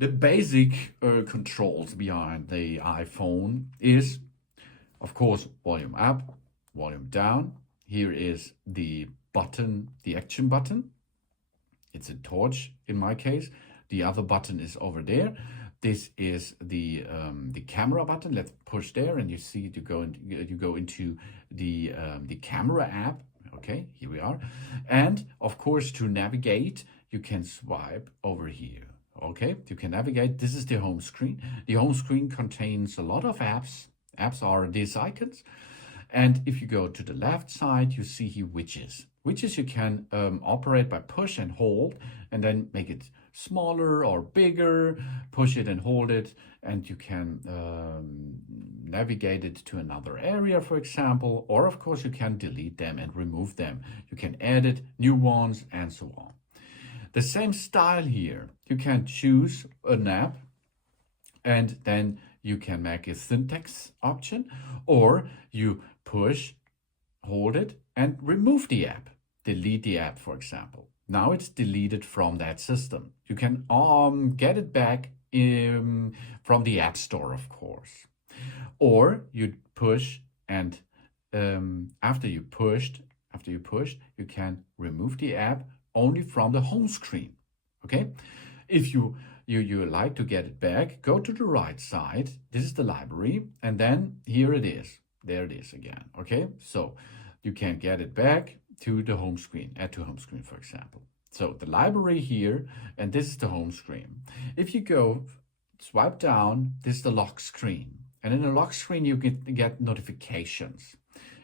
The basic controls behind the iPhone is, of course, volume up, volume down. Here is the button, the action button. It's a torch in my case. The other button is over there. This is the camera button. Let's push there, and you see you go into the camera app. Okay, here we are. And of course, to navigate, you can swipe over here. Okay, you can navigate. This is the home screen. The home screen contains a lot of apps. Apps are these icons. And if you go to the left side, you see here widgets. Widgets you can operate by push and hold, and then make it smaller or bigger, push it and hold it, and you can navigate it to another area, for example, or of course you can delete them and remove them. You can edit new ones and so on. The same style here. You can choose an app and then you can make a syntax option, or you push, hold it, and remove the app. Delete the app, for example. Now it's deleted from that system. You can get it back from the App Store, of course. Or you push and after you pushed, you can remove the app only from the home screen. Okay? If you like to get it back, go to the right side. This is the library, and then here it is. There it is again. Okay, so you can get it back to the home screen, add to home screen, for example. So the library here, and this is the home screen. If you go swipe down, this is the lock screen, and in the lock screen you get notifications.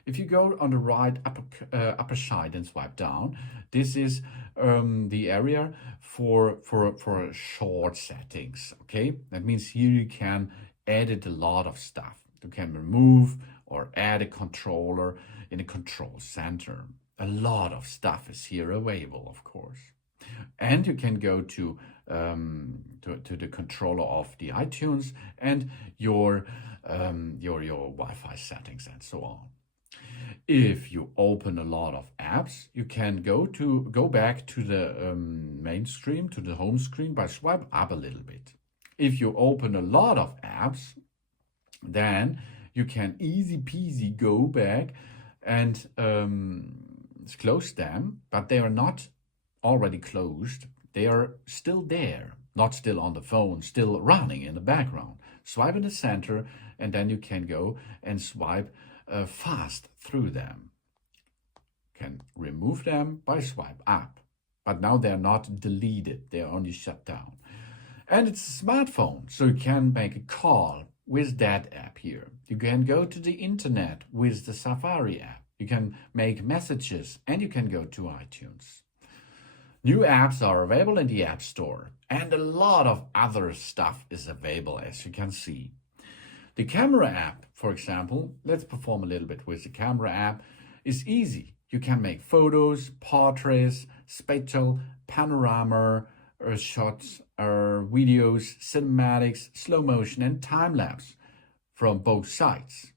If you go on the right upper side and swipe down, this is the area for short settings. Okay, that means here you can edit a lot of stuff. You can remove or add a controller in a control center. A lot of stuff is here available, of course. And you can go to the controller of the iTunes and your Wi-Fi settings and so on. If you open a lot of apps, you can go back to the main screen, to the home screen, by swipe up a little bit. If you open a lot of apps, then you can easy peasy go back and close them, but they are not already closed. They are still there, not still on the phone, still running in the background. Swipe in the center, and then you can go and swipe fast through them. Can remove them by swipe up, but now they're not deleted, they're only shut down. And it's a smartphone, so you can make a call with that app here. You can go to the internet with the Safari app. You can make messages, and you can go to iTunes. New apps are available in the App Store, and a lot of other stuff is available, as you can see. The camera app, for example, let's perform a little bit with the camera app, is easy. You can make photos, portraits, spatial, panorama, shots, videos, cinematics, slow motion, and time-lapse from both sides.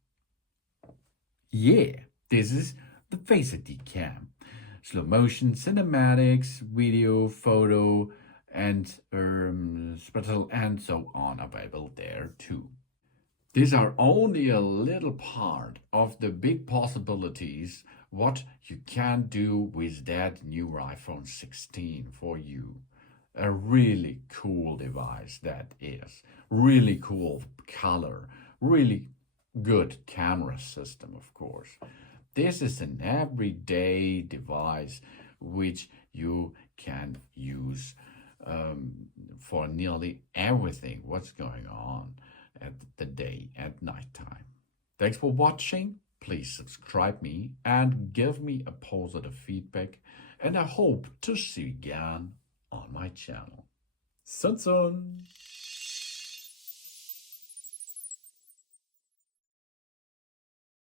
Yeah, this is the Face ID cam. Slow motion, cinematics, video, photo, and spatial, and so on available there too. These are only a little part of the big possibilities what you can do with that new iPhone 16 for you. A really cool device that is. Really cool color. Really good camera system, of course. This is an everyday device which you can use for nearly everything what's going on at the day, at nighttime. Thanks for watching. Please subscribe me and give me a positive feedback. And I hope to see you again on my channel. Sun sun!